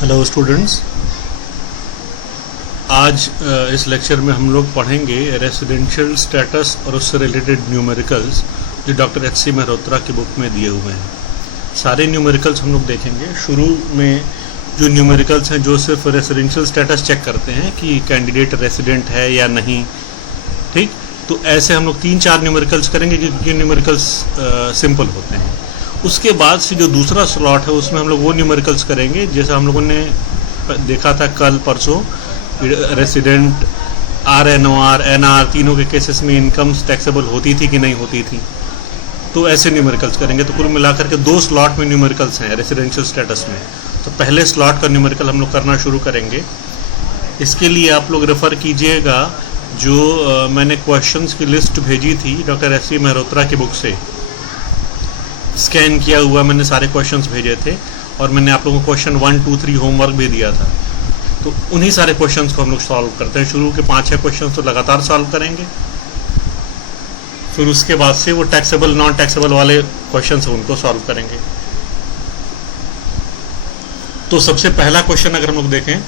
Hello students. आज इस lecture में हम लोग पढ़ेंगे रेसिडेंशियल स्टेटस और उससे रिलेटेड न्यूमेरिकल्स जो डॉक्टर एच.सी. मेहरोत्रा की बुक में दिए हुए हैं। सारे न्यूमेरिकल्स हम लोग देखेंगे। शुरू में जो न्यूमेरिकल्स हैं जो सिर्फ रेसिडेंशियल स्टेटस चेक करते हैं कि कैंडिडेट रेसिडेंट है या नहीं, ठीक। तो ऐसे हम लोग 3-4 न्यूमेरिकल्स करेंगे क्योंकि न्यूमेरिकल्स सिंपल होते हैं। उसके बाद से जो दूसरा स्लॉट है उसमें हम लोग वो न्यूमेरिकल्स करेंगे जैसा हम लोगों ने देखा था कल परसों, रेसिडेंट, आर.एन.ओ.आर., एन.आर. तीनों के केसेस में इनकम्स टैक्सेबल होती थी कि नहीं होती थी। तो ऐसे न्यूमेरिकल्स करेंगे। तो कुल मिलाकर के 2 स्लॉट में न्यूमेरिकल्स हैं रेसिडेंशियल स्टेटस में। तो पहले स्लॉट का न्यूमेरिकल हम लोग करना शुरू करेंगे। इसके लिए आप लोग रेफ़र कीजिएगा जो मैंने क्वेश्चंस की लिस्ट भेजी थी डॉक्टर एच.सी. मेहरोत्रा की बुक से। स्कैन किया हुआ मैंने सारे क्वेश्चंस भेजे थे और मैंने आप लोगों को क्वेश्चन 1, 2, 3 होमवर्क भी दिया था। तो उन्हीं सारे क्वेश्चंस को हम लोग सॉल्व करते हैं। शुरू के 5-6 क्वेश्चंस तो लगातार सॉल्व करेंगे, फिर उसके बाद से वो टैक्सेबल नॉन टैक्सेबल वाले क्वेश्चंस हैं उनको सॉल्व करेंगे। तो सबसे पहला क्वेश्चन अगर हम लोग देखें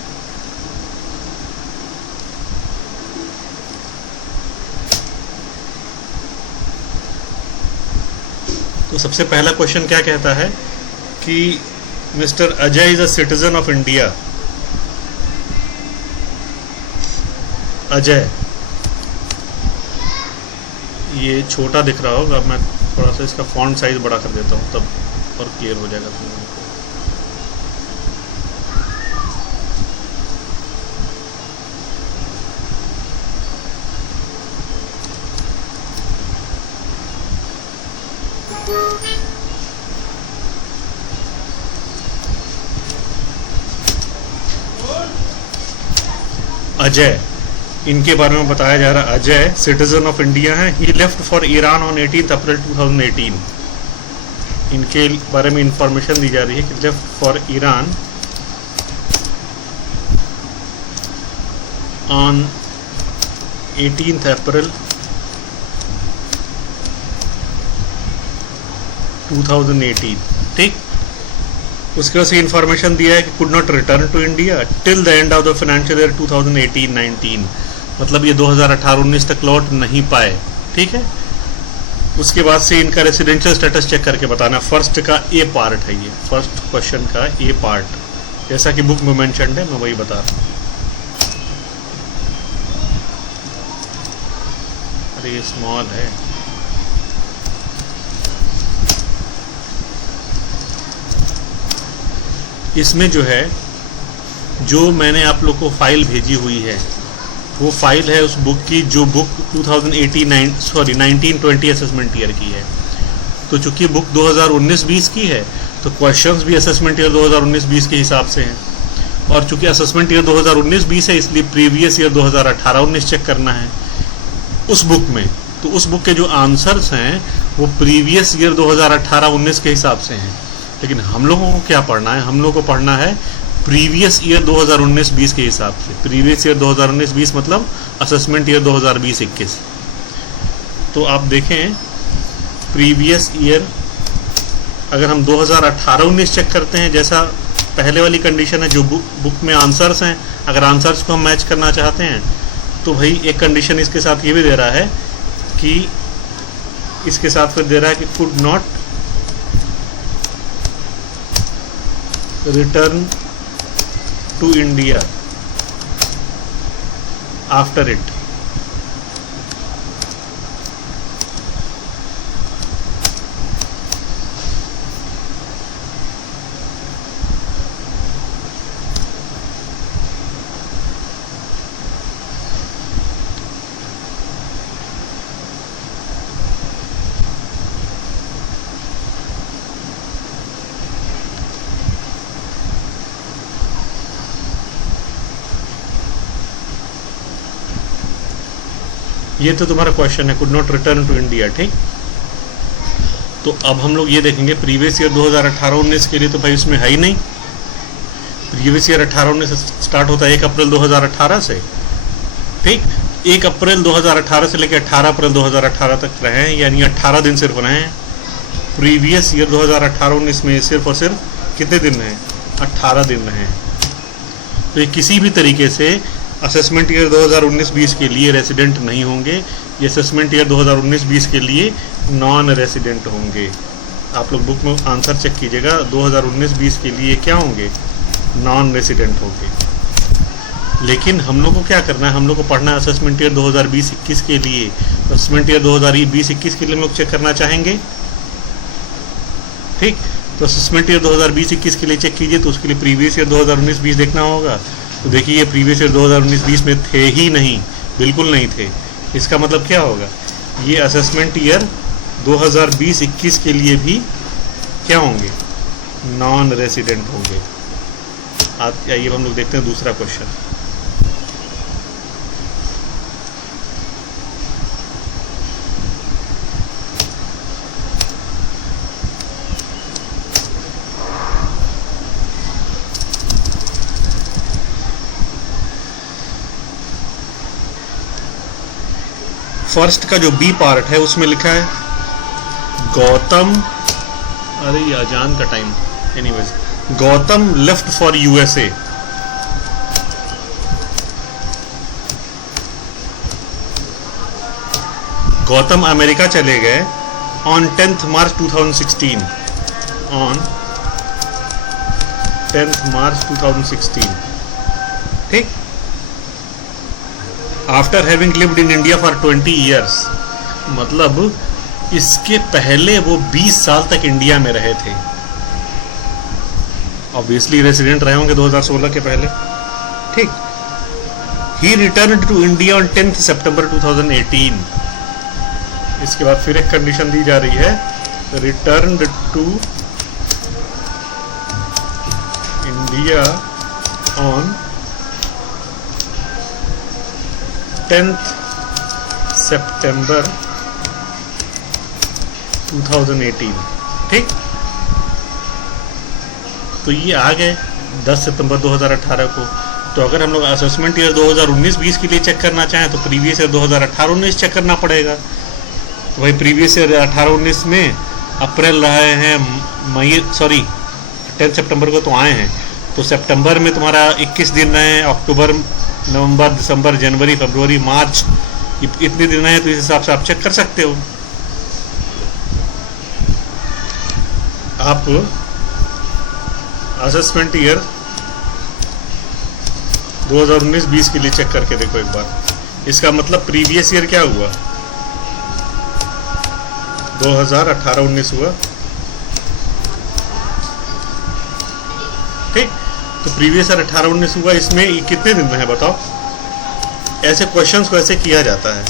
तो सबसे पहला क्वेश्चन क्या कहता है कि mister Ajay is a citizen of India. Ajay, ये छोटा दिख रहा होगा, मैं थोड़ा सा इसका फॉन्ट साइज बड़ा कर देता हूँ तब और क्लियर हो जाएगा तुम लोगों को। अजय, इनके बारे में बताया जा रहा है। अजय सिटीजन ऑफ इंडिया है। ही left for Iran on 18 April 2018। इनके बारे में इंफॉर्मेशन दी जा रही है कि left for Iran on 18 April 2018, ठीक। उसके बाद से इंफॉर्मेशन दिया है कि could not return to India till the end of the financial year 2018-19। मतलब ये 2018-19 तक लौट नहीं पाए, ठीक है। उसके बाद से इनका रेसिडेंशियल स्टेटस चेक करके बताना। फर्स्ट का ए पार्ट है, ये फर्स्ट क्वेश्चन का ए पार्ट, जैसा कि बुक में मेंशन्ड है, मैं वही बता रहा हूँ। अरे ये स्मॉल है। इसमें जो है, जो मैंने आप लोग को फाइल भेजी हुई है वो फाइल है उस बुक की जो बुक 1920 असेसमेंट ईयर की है। तो चूंकि बुक 2019-20 की है तो क्वेश्चंस भी असेसमेंट ईयर 2019-20 के हिसाब से हैं, और चूंकि असेसमेंट ईयर 2019-20 है इसलिए प्रीवियस ईयर 2018-19 चेक करना है उस बुक में। तो उस बुक के जो आंसर्स हैं वो प्रीवियस ईयर 2018-19 के हिसाब से हैं। लेकिन हम लोगों को क्या पढ़ना है? हम लोगों को पढ़ना है प्रीवियस ईयर 2019-20 के हिसाब से। प्रीवियस ईयर 2019-20 मतलब असेसमेंट ईयर 2020-21। तो आप देखें प्रीवियस ईयर अगर हम 2018-19 चेक करते हैं, जैसा पहले वाली कंडीशन है जो बुक में आंसर्स हैं, अगर आंसर्स को हम मैच करना चाहते हैं तो भाई एक कंडीशन इसके साथ ये भी दे रहा है कि इसके साथ फिर दे रहा है कि could not return to India after it। ये तो तुम्हारा क्वेश्चन है, could not return to India, ठीक। तो अब हम लोग ये देखेंगे प्रीवियस ईयर 2018-19 के लिए तो भाई उसमें है ही नहीं। प्रीवियस ईयर 18-19 स्टार्ट होता है 1 अप्रैल 2018 से, ठीक। 1 अप्रैल 2018 से लेकर 18 अप्रैल 2018 तक रहे हैं, यानी 18 दिन सिर्फ रहे हैं। प्रीवियस ईयर 2018-19 में सिर्फ और सिर्फ कितने दिन रहे? 18 दिन रहे हैं। तो ये किसी भी तरीके से असेसमेंट ईयर 2019-20 के लिए रेसिडेंट नहीं होंगे, ये असेसमेंट ईयर 2019-20 के लिए नॉन रेसिडेंट होंगे। आप लोग बुक में आंसर चेक कीजिएगा, 2019-20 के लिए क्या होंगे, नॉन रेसिडेंट होंगे। लेकिन हम लोग को क्या करना है, हम लोग को पढ़ना है असेसमेंट ईयर 2020-21 के लिए। असेसमेंट ईयर 2020-21 के लिए हम लोग चेक करना चाहेंगे, ठीक। तो असेसमेंट ईयर 2020-21 के लिए चेक कीजिए, तो उसके लिए प्रीवियस ईयर 2019-20 देखना होगा। तो देखिए ये प्रीवियस ईयर 2019-20 में थे ही नहीं, बिल्कुल नहीं थे। इसका मतलब क्या होगा, ये असेसमेंट ईयर 2020-21 के लिए भी क्या होंगे, नॉन रेसिडेंट होंगे। आइए हम लोग देखते हैं दूसरा क्वेश्चन। फर्स्ट का जो बी पार्ट है उसमें लिखा है गौतम, अरे ये अजान का time, anyways, Gautam left for USA. Gautam America चले गए on 10th March 2016, on 10th March 2016, ठीक। After having lived in India for 20 years, मतलब इसके पहले वो 20 साल तक इंडिया में रहे थे। ऑब्वियसली रेसिडेंट रहे होंगे 2016 के पहले, ठीक। He returned to India on 10th September 2018। इसके बाद फिर एक कंडीशन दी जा रही है, returned to India on 10th September 2018, ठीक। तो ये आ गए 10 सितंबर 2018 को। तो अगर हम लोग असेसमेंट ईयर 2019-20 के लिए चेक करना चाहें तो प्रीवियस ईयर 2018-19 चेक करना पड़ेगा। तो भाई प्रीवियस ईयर 18-19 में अप्रैल रहे हैं, मई, सॉरी 10 सितंबर को तो आए हैं, तो सितंबर में तुम्हारा 21 दिन रहे, अक्टूबर, नवंबर, दिसंबर, जनवरी, फरवरी, मार्च, इतने दिन हैं, तो इस हिसाब से आप चेक कर सकते हो। आप असेसमेंट ईयर 2019-20 के लिए चेक करके देखो एक बार। इसका मतलब प्रीवियस ईयर क्या हुआ, 2018-19 हुआ, ठीक। तो प्रीवियस ईयर 18-19 हुआ, इसमें कितने दिन में है बताओ। ऐसे क्वेश्चंस को ऐसे किया जाता है।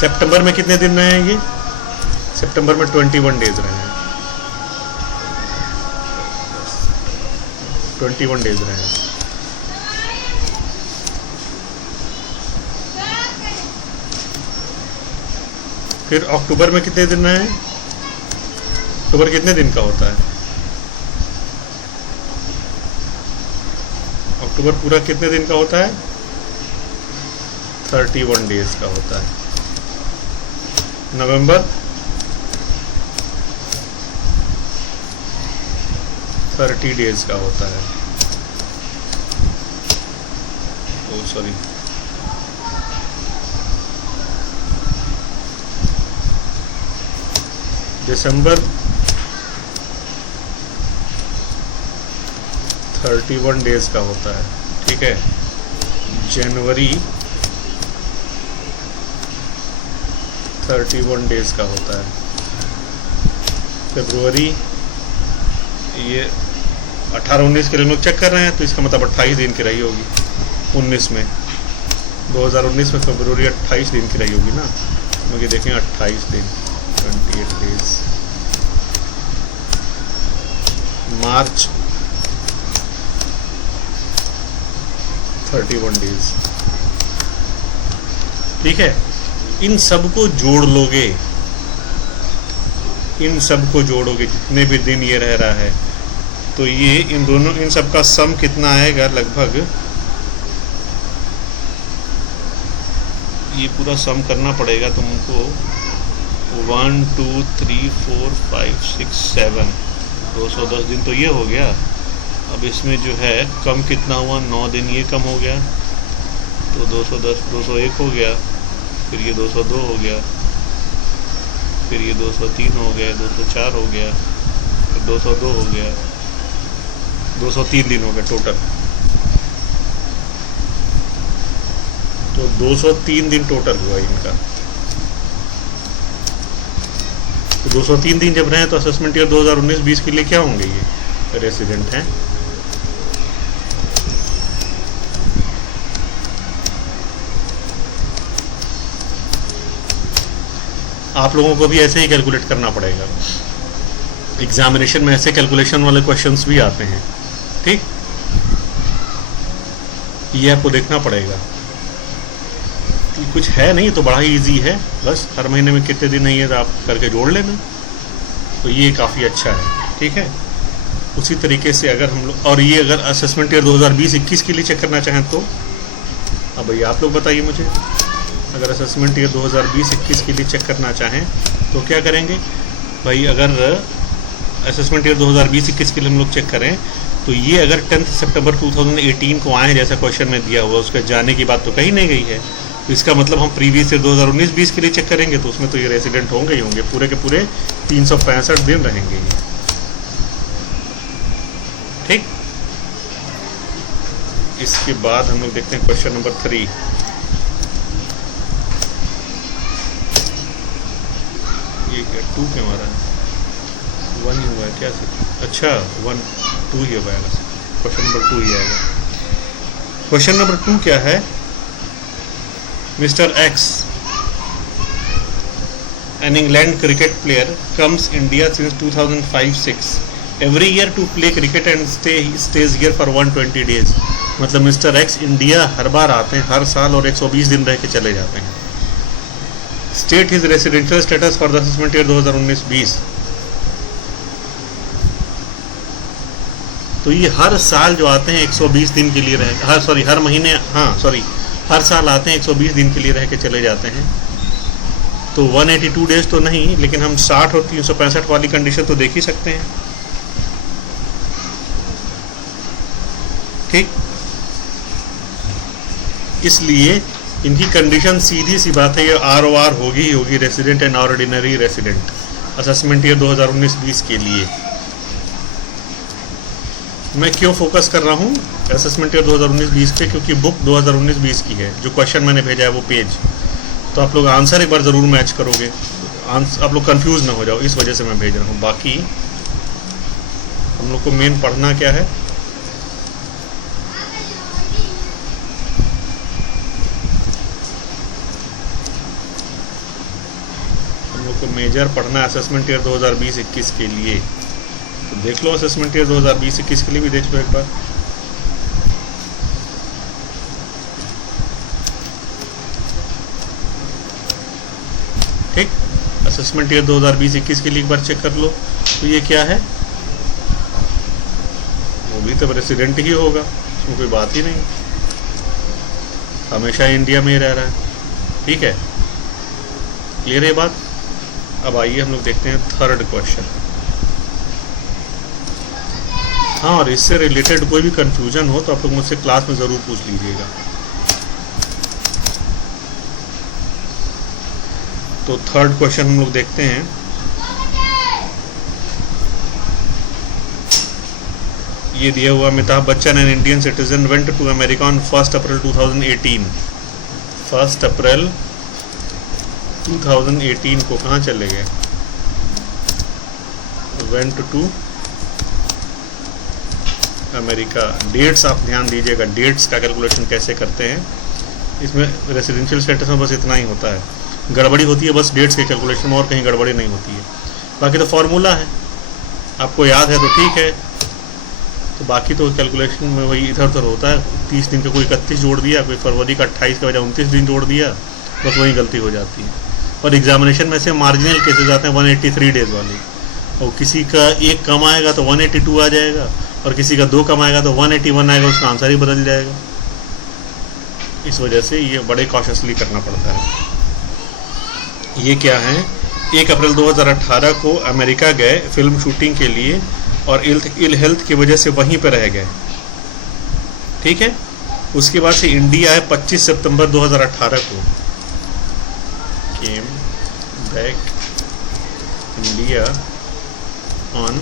सितंबर में कितने दिन रहे हैं ये, सितंबर में 21 डेज रहे हैं, 21 डेज रहे हैं। फिर अक्टूबर में कितने दिन रहे हैं, अक्टूबर कितने दिन का होता है, अक्टूबर पूरा कितने दिन का होता है, 31 डेज का होता है। नवंबर 30 डेज का होता है, ओ सॉरी, दिसंबर 31 डेज का होता है, ठीक है। जनवरी 31 डेज का होता है। फरवरी, ये 18-19 के लिए लोग चेक कर रहे हैं, तो इसका मतलब 28 दिन की रही होगी 19 में, 2019 में फरवरी 28 दिन की रही होगी ना। मुझे देखें 28 दिन, 28 डेज। मार्च 31 डेज, ठीक है। इन सबको जोड़ लोगे, इन सबको जोड़ोगे जितने भी दिन ये रह रहा है, तो ये इन दोनों, इन सब का सम कितना आएगा, लगभग ये पूरा सम करना पड़ेगा तुमको, 1 2 3 4 5 6 7, 210 दिन तो ये हो गया। अब इसमें जो है कम कितना हुआ, 9 दिन ये कम हो गया, तो 210 201 हो गया, फिर ये 202 हो गया, फिर ये 203 हो गया, 204 हो गया, फिर 202 हो गया, 203 दिन हो गया टोटल। तो 203 दिन टोटल हुआ इनका। तो 203 दिन जब रहे तो असेसमेंट ईयर 2019-20 के लिए क्या होंगे, ये रेसिडेंट हैं। आप लोगों को भी ऐसे ही कैलकुलेट करना पड़ेगा, एग्जामिनेशन में ऐसे कैलकुलेशन वाले क्वेश्चंस भी आते हैं, ठीक, ये आपको देखना पड़ेगा। कुछ है नहीं तो बड़ा ही इजी है, बस हर महीने में कितने दिन है ये आप करके जोड़ लेना, तो ये काफ़ी अच्छा है, ठीक है। उसी तरीके से अगर हम लोग, और ये अगर असेसमेंट ईयर 2020-21 के लिए चेक करना चाहें तो अब भैया आप लोग बताइए मुझे, अगर असेसमेंट ईयर 2020-21 के लिए चेक करना चाहें तो क्या करेंगे भाई। अगर असेसमेंट ईयर 2020-21 के लिए हम लोग चेक करें तो ये अगर 10 सितंबर 2018 को आए जैसा क्वेश्चन में दिया हुआ, उसके जाने की बात तो कहीं नहीं गई है, तो इसका मतलब हम प्रीवियस ईयर 2019-20 के लिए चेक करेंगे तो उसमें तो ये रेसिडेंट होंगे ही होंगे, पूरे के पूरे 365 दिन रहेंगे ये, ठीक। इसके बाद हम लोग देखते हैं क्वेश्चन नंबर 3। ये क्या 2 क्यों आ रहा है, 1 ही हुआ है क्या सर? अच्छा 1 2 ही होगा, क्वेश्चन नंबर 2 ही आएगा। क्वेश्चन नंबर 2 क्या है, Mr. X, an England cricket player, comes India since 2005-06. Every year to play cricket and stays here for 120 days. मतलब मिस्टर एक्स इंडिया हर बार आते हैं, हर साल, और 120 दिन रह के चले जाते हैं। State his residential status for the assessment year 2019-20। तो ये हर साल जो आते हैं 120 दिन के लिए रह, हर महीने, हर साल आते हैं 120 दिन के लिए रह के चले जाते हैं। तो 182 डेज तो नहीं, लेकिन हम 60 और 365 वाली कंडीशन तो देख ही सकते हैं, ठीक। इसलिए इनकी कंडीशन सीधी सी बात है, ये ROR होगी ही होगी, resident and ordinary resident, assessment year 2019-20 के लिए। मैं क्यों फोकस कर रहा हूँ असेसमेंट ईयर 2019-20 पे, क्योंकि बुक 2019-20 की है, जो क्वेश्चन मैंने भेजा है वो पेज, तो आप लोग आंसर एक बार ज़रूर मैच करोगे, आप लोग कंफ्यूज ना हो जाओ, इस वजह से मैं भेज रहा हूँ। बाकी हम लोग को मेन पढ़ना क्या है, हम लोग को मेजर पढ़ना है असेसमेंट ईयर 2020-21 के लिए। तो देख लो असेसमेंट ईयर 2020-21 के लिए भी देख लो एक बार। ठीक, असेसमेंट ईयर 2020-21 के लिए एक बार चेक कर लो। तो ये क्या है, वो भी तो रेसिडेंट ही होगा, उसमें कोई बात ही नहीं, हमेशा इंडिया में ही रह रहा है। ठीक है, क्लियर है बात। अब आइए हम लोग देखते हैं थर्ड क्वेश्चन। हाँ, और इससे रिलेटेड कोई भी कंफ्यूजन हो तो आप लोग मुझसे क्लास में ज़रूर पूछ लीजिएगा। तो थर्ड क्वेश्चन हम लोग देखते हैं। ये दिया हुआ, Amitabh Bachchan an Indian citizen went to America on 1 अप्रैल 2018। 1 अप्रैल 2018 को कहाँ चले गए, वेंट टू अमेरिका। डेट्स आप ध्यान दीजिएगा, डेट्स का कैलकुलेशन कैसे करते हैं। इसमें रेसिडेंशियल स्टेटस में बस इतना ही होता है, गड़बड़ी होती है बस डेट्स के कैलकुलेशन में, और कहीं गड़बड़ी नहीं होती है। बाकी तो फॉर्मूला है, आपको याद है तो ठीक है, तो बाकी तो कैलकुलेशन में वही इधर उधर होता है। 30 दिन का कोई 31 जोड़ दिया, कोई फरवरी का 28 का वजह 29 दिन जोड़ दिया, बस वही गलती हो जाती है। और एग्जामिनेशन में से मार्जिनल केसेस आते हैं 183 डेज वाले, और किसी का एक कम आएगा तो 182 आ जाएगा, और किसी का 2 कम आएगा तो 181 आएगा, उसका आंसर ही बदल जाएगा। इस वजह से ये बड़े कॉशियसली करना पड़ता है। ये क्या है, 1 अप्रैल 2018 को अमेरिका गए फिल्म शूटिंग के लिए, और इल हेल्थ की वजह से वहीं पर रह गए। ठीक है, उसके बाद से इंडिया है 25 सितंबर 2018 को केम बैक इंडिया ऑन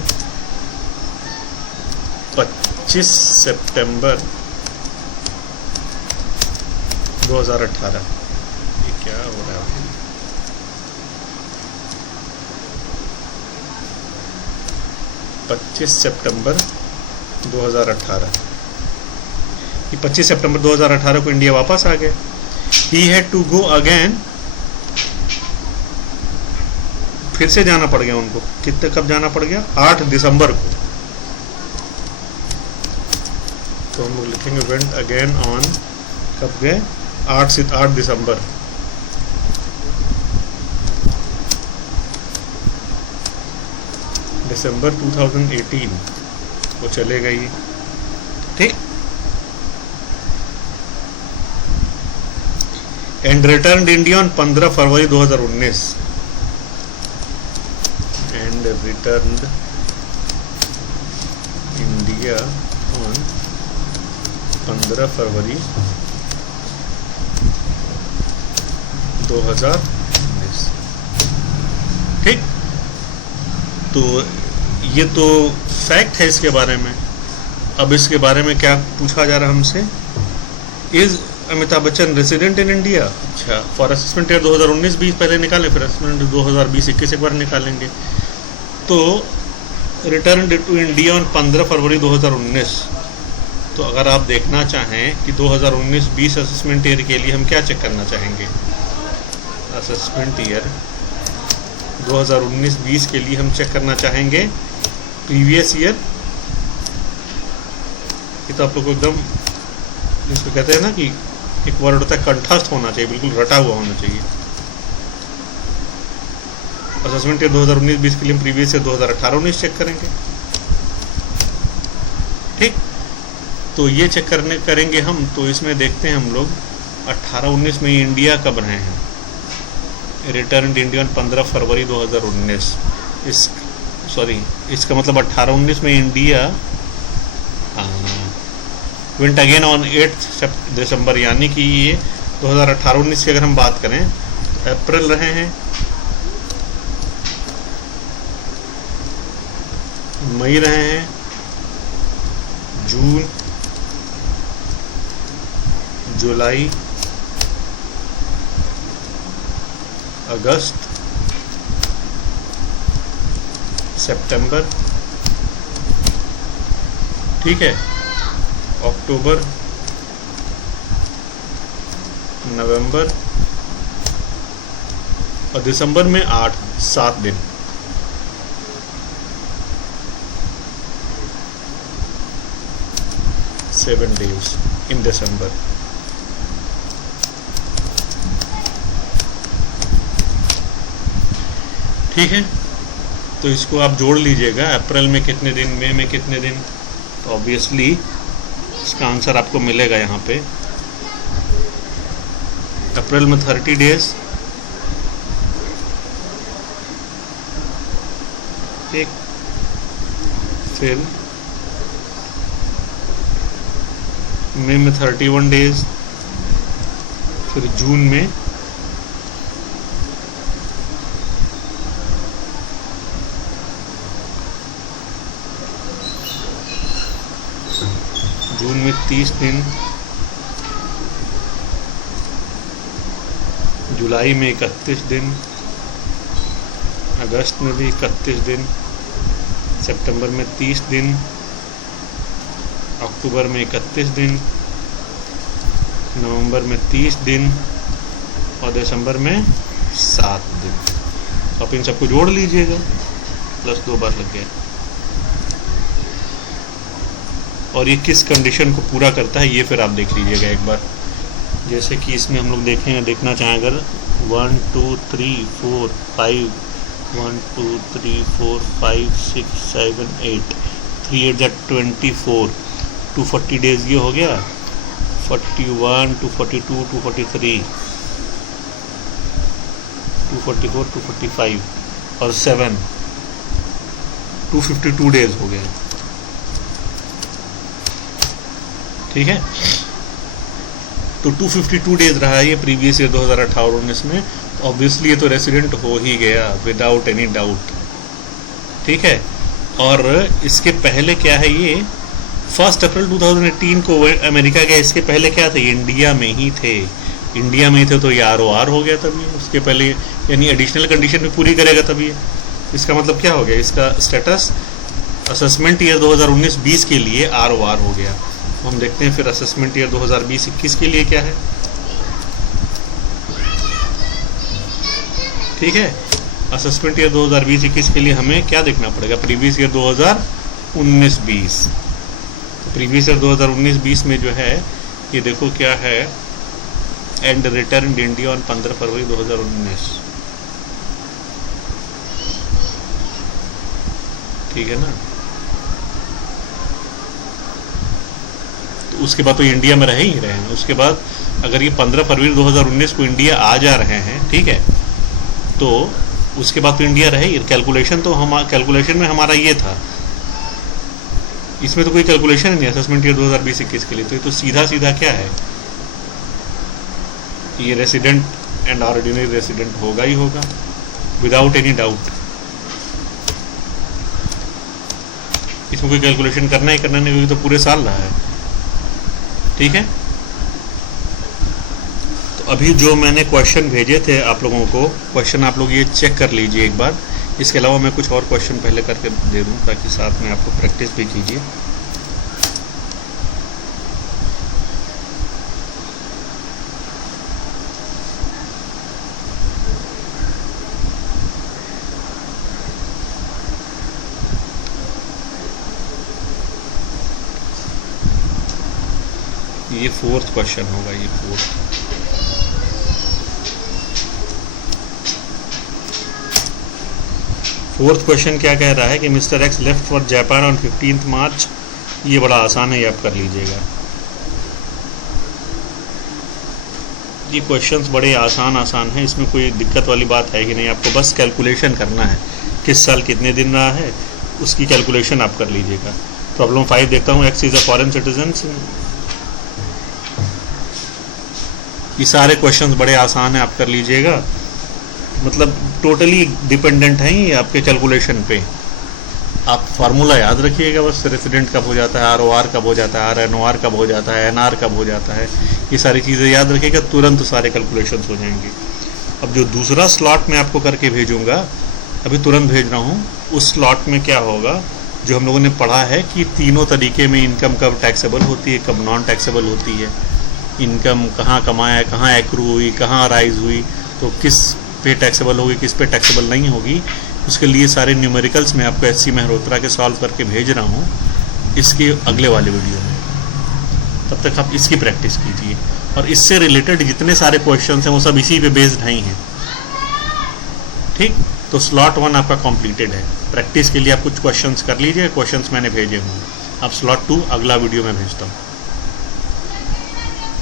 25 सितंबर 2018। ये क्या हो रहा है? 25 सितंबर 2018, 25 सितंबर 2018 को इंडिया वापस आ गए। He had to go again, फिर से जाना पड़ गया उनको। कितने कब जाना पड़ गया? 8 दिसंबर को। तो हम लोग लिखेंगे वेंट अगेन ऑन, कब गए? 8 दिसंबर। दिसंबर 2018 वो चले गई। ठीक, and return India on 15 February 2019 and return India on 15 फरवरी 2019। ठीक, तो ये तो फैक्ट है इसके बारे में। अब इसके बारे में क्या पूछा जा रहा है हमसे? Is Amitabh Bachchan resident in India? अच्छा, फॉर असेसमेंट ईयर 2019-20 पहले निकालें, फिर असेसमेंट 2020-21 एक बार निकालेंगे। तो रिटर्न टू इंडिया ऑन 15 फरवरी 2019। तो अगर आप देखना चाहें कि 2019-20 असेसमेंट ईयर के लिए हम क्या चेक करना चाहेंगे, असेसमेंट ईयर 2019-20 के लिए हम चेक करना चाहेंगे प्रीवियस ईयर। ये तो आप लोग को एकदम, जिसको कहते हैं ना कि एक वर्ड होता है कंठस्थ होना चाहिए, बिल्कुल रटा हुआ होना चाहिए। असेसमेंट ईयर 2019-20 के लिए हम प्रीवियस ईयर 2018-19 चेक करेंगे। ठीक, तो ये चेक करेंगे हम। तो इसमें देखते हैं हम लोग 18-19 में इंडिया कब रहे हैं। रिटर्न इंडिया 15 फरवरी 2019। इसका मतलब 18-19 में इंडिया वेंट अगेन ऑन 8 दिसंबर, यानी कि ये 2018-19 की अगर हम बात करें तो अप्रैल रहे हैं, मई रहे हैं, जून, जुलाई, अगस्त, सितंबर, ठीक है, अक्टूबर, नवंबर और दिसंबर में 7 दिन। सेवन डेज इन दिसंबर। ठीक है, तो इसको आप जोड़ लीजिएगा। अप्रैल में कितने दिन, मई में कितने दिन, तो ऑब्वियसली इसका आंसर आपको मिलेगा यहाँ पे। अप्रैल में 30 डेज, ठीक, फिर मई में 31 डेज, फिर जून में जून में 30 दिन, जुलाई में 31 दिन, अगस्त में भी 31 दिन, सितंबर में 30 दिन, अक्टूबर में 31 दिन, नवंबर में 30 दिन और दिसंबर में 7 दिन। आप इन सबको जोड़ लीजिएगा, प्लस 2 बार लग गया। और ये किस कंडीशन को पूरा करता है ये फिर आप देख लीजिएगा एक बार। जैसे कि इसमें हम लोग देखना चाहें अगर 1 2 3 4 5 1 2 3 4 5 6 7 8 3 8 जा 24, 240 डेज ये हो गया, 41 242 243 244 245 और 7 252 डेज हो गए, ठीक है। तो 252 डेज रहा है ये प्रीवियस ईयर 2018-19 में। ऑब्वियसली ये तो रेसिडेंट हो ही गया विदाउट एनी डाउट, ठीक है। और इसके पहले क्या है, ये 1 अप्रैल 2018 को अमेरिका गया। इसके पहले क्या थे, इंडिया में ही थे। इंडिया में ही थे तो ये ROR हो गया तभी। उसके पहले यानी एडिशनल कंडीशन भी पूरी करेगा तभी। इसका मतलब क्या हो गया, इसका स्टेटस असेसमेंट ईयर 2019-20 के लिए ROR हो गया। तो हम देखते हैं फिर असेसमेंट ईयर 2020-21 के लिए क्या है, ठीक है। असेसमेंट ईयर 2020-21 के लिए हमें क्या देखना पड़ेगा, प्रीवियस ईयर 2019-20। तो प्रीवियस ईयर 2019-20 में जो है ये देखो क्या है, एंड रिटर्न इंडिया ऑन 15 फरवरी 2019, ठीक है ना। तो उसके बाद तो इंडिया में रह ही रहे हैं। उसके बाद अगर ये 15 फरवरी 2019 को इंडिया आ जा रहे हैं, ठीक है, तो उसके बाद तो इंडिया रहे ही। कैलकुलेशन तो कैलकुलेशन में हमारा ये था, इसमें तो कोई कैलकुलेशन नहीं है असेसमेंट ईयर 2020-21 के लिए। तो ये तो सीधा सीधा क्या है, ये रेसिडेंट एंड ऑर्डिनरी रेसिडेंट होगा ही होगा विदाउट एनी डाउट। इसमें कोई कैलकुलेशन करना ही करना नहीं, क्योंकि तो पूरे साल रहा है, ठीक है। तो अभी जो मैंने क्वेश्चन भेजे थे आप लोगों को, क्वेश्चन आप लोग ये चेक कर लीजिए एक बार। इसके अलावा मैं कुछ और क्वेश्चन पहले करके दे दूं ताकि साथ में आपको प्रैक्टिस भी कीजिए। ये 4th क्वेश्चन होगा, ये 4th क्वेश्चन क्या कह रहा है कि mister x left for Japan on 15 मार्च। ये बड़ा आसान है, ये आप कर लीजिएगा। ये क्वेश्चंस बड़े आसान हैं, इसमें कोई दिक्कत वाली बात है कि नहीं। आपको बस कैलकुलेशन करना है, किस साल कितने दिन रहा है उसकी कैलकुलेशन आप कर लीजिएगा। प्रॉब्लम 5 देखता हूँ, x is a foreign citizen. ये सारे क्वेश्चंस बड़े आसान हैं, आप कर लीजिएगा। मतलब टोटली डिपेंडेंट हैं ये आपके कैलकुलेशन पे। आप फार्मूला याद रखिएगा बस, रेसिडेंट कब हो जाता है, ROR कब हो जाता है, RNOR कब हो जाता है, NR कब हो जाता है, ये सारी चीज़ें याद रखिएगा, तुरंत सारे कैलकुलेशंस हो जाएंगे। अब जो दूसरा स्लॉट मैं आपको करके भेजूँगा, अभी तुरंत भेज रहा हूँ, उस स्लॉट में क्या होगा, जो हम लोगों ने पढ़ा है कि तीनों तरीके में इनकम कब टैक्सेबल होती है, कब नॉन टैक्सेबल होती है, इनकम कहाँ कमाया, कहाँ एक्रू हुई, कहाँ राइज हुई, तो किस पे टैक्सेबल होगी, किस पे टैक्सेबल नहीं होगी। उसके लिए सारे न्यूमेरिकल्स मैं आपको HC मेहरोत्रा के सॉल्व करके भेज रहा हूँ इसके अगले वाले वीडियो में। तब तक आप इसकी प्रैक्टिस कीजिए, और इससे रिलेटेड जितने सारे क्वेश्चन हैं वो सब इसी पे बेस्ड नहीं हैं, ठीक। तो स्लॉट 1 आपका कंप्लीटेड है। प्रैक्टिस के लिए आप कुछ क्वेश्चंस कर लीजिए, क्वेश्चंस मैंने भेजे हुए। अब स्लॉट 2 अगला वीडियो में भेजता हूँ।